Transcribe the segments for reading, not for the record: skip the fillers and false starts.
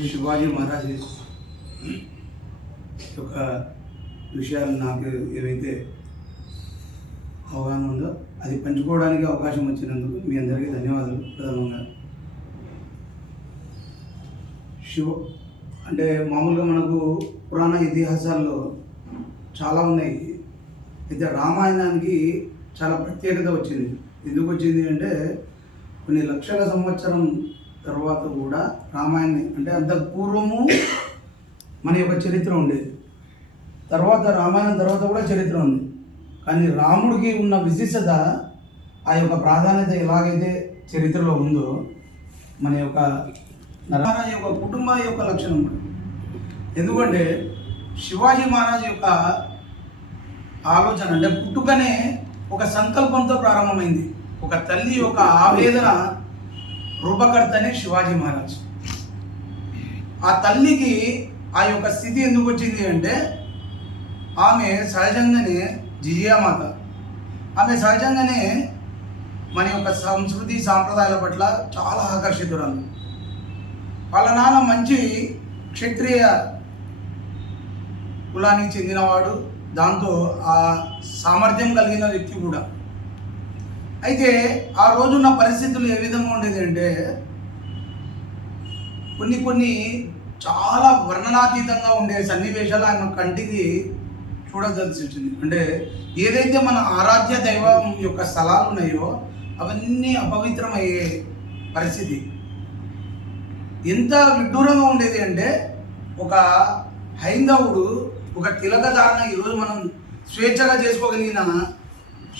శివాజీ మహారాజ్ యొక్క విషయాలు నాకు ఏవైతే అవగాహన ఉందో అది పంచుకోవడానికి అవకాశం వచ్చినందుకు మీ అందరికీ ధన్యవాదాలు. ప్రథమంగా అంటే మామూలుగా మనకు పురాణ ఇతిహాసాల్లో చాలా ఉన్నాయి. అయితే రామాయణానికి చాలా ప్రత్యేకత వచ్చింది. ఎందుకు వచ్చింది అంటే కొన్ని లక్షల సంవత్సరం తర్వాత కూడా రామాయణాన్ని అంటే అంతకు పూర్వము మన యొక్క చరిత్ర ఉండేది, తర్వాత రామాయణం తర్వాత కూడా చరిత్ర ఉంది. కానీ రాముడికి ఉన్న విశిష్టత, ఆ యొక్క ప్రాధాన్యత ఎలాగైతే చరిత్రలో ఉందో మన యొక్క మహారాజ్ యొక్క కుటుంబ యొక్క లక్షణం. ఎందుకంటే శివాజీ మహారాజ్ యొక్క ఆలోచన అంటే పుట్టుకనే ఒక సంకల్పంతో ప్రారంభమైంది. ఒక తల్లి యొక్క ఆవేదన రూపకర్తనే శివాజీ మహారాజ్. ఆ తల్లికి ఆ యొక్క స్థితి ఎందుకు వచ్చింది అంటే ఆమె సహజంగానే జిజియామాత. ఆమె సహజంగానే మన యొక్క సంస్కృతి సాంప్రదాయాల పట్ల చాలా ఆకర్షితురాలు. వాళ్ళ నాన్న మంచి క్షత్రియ కులానికి చెందినవాడు, దాంతో ఆ సామర్థ్యం కలిగిన వ్యక్తి కూడా. అయితే ఆ రోజున్న పరిస్థితులు ఏ విధంగా ఉండేది అంటే కొన్ని చాలా వర్ణనాతీతంగా ఉండే సన్నివేశాలు ఆయన కంటికి చూడవలసి వచ్చింది. అంటే ఏదైతే మన ఆరాధ్య దైవం యొక్క స్థలాలు ఉన్నాయో అవన్నీ అపవిత్రమయ్యే పరిస్థితి. ఎంత విడ్డూరంగా ఉండేది అంటే ఒక హైందవుడు ఒక తిలక ధారణ ఈరోజు మనం స్వేచ్ఛగా చేసుకోగలిగిన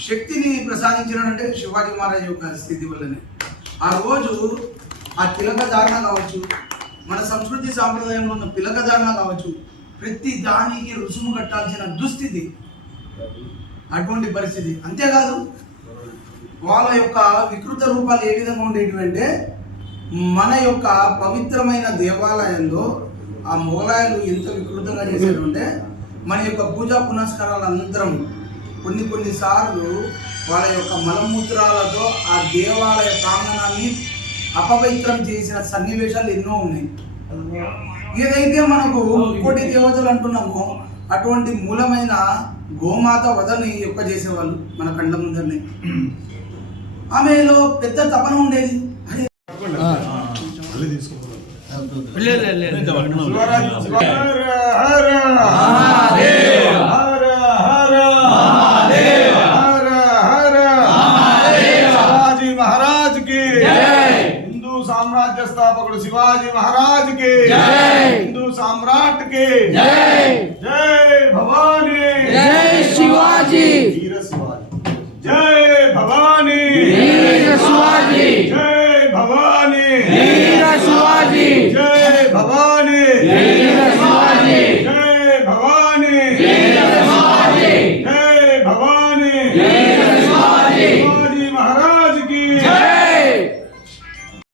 శక్తిని ప్రసాదించినట్టే శివాజీ మహారాజ్ యొక్క స్థితి వల్లనే. ఆ రోజు ఆ తిలక ధారణ కావచ్చు, మన సంస్కృతి సాంప్రదాయంలో ఉన్న తిలక ధారణ కావచ్చు, ప్రతి దానికి రుసుము కట్టాల్సిన దుస్థితి, అటువంటి పరిస్థితి. అంతేకాదు వాళ్ళ యొక్క వికృత రూపాలు ఏ విధంగా ఉండేవి అంటే మన యొక్క పవిత్రమైన దేవాలయంలో ఆ మొగలాయలు ఎంత వికృతంగా చేశారు అంటే మన యొక్క పూజా పునస్కారాల అనంతరం కొన్నిసార్లు వాళ్ళ యొక్క మలమూత్రాలతో ఆ దేవాలయ ప్రాంగణాన్ని అపవిత్రం చేసిన సన్నివేశాలు ఎన్నో ఉన్నాయి. ఏదైతే మనకు కోటి దేవతలు అంటున్నామో అటువంటి మూలమైన గోమాత వధని యొక్క చేసేవాళ్ళు మన కండ ముందరనే. ఆమెలో పెద్ద తపన ఉండేది. साम्राज्य स्थापक शिवाजी महाराज के हिंदू सम्राट के जय भवानी, जय शिवाजी, वीर शिवाजी, जय भवानी, वीर शिवाजी, जय भवानी, वीर शिवाजी, जय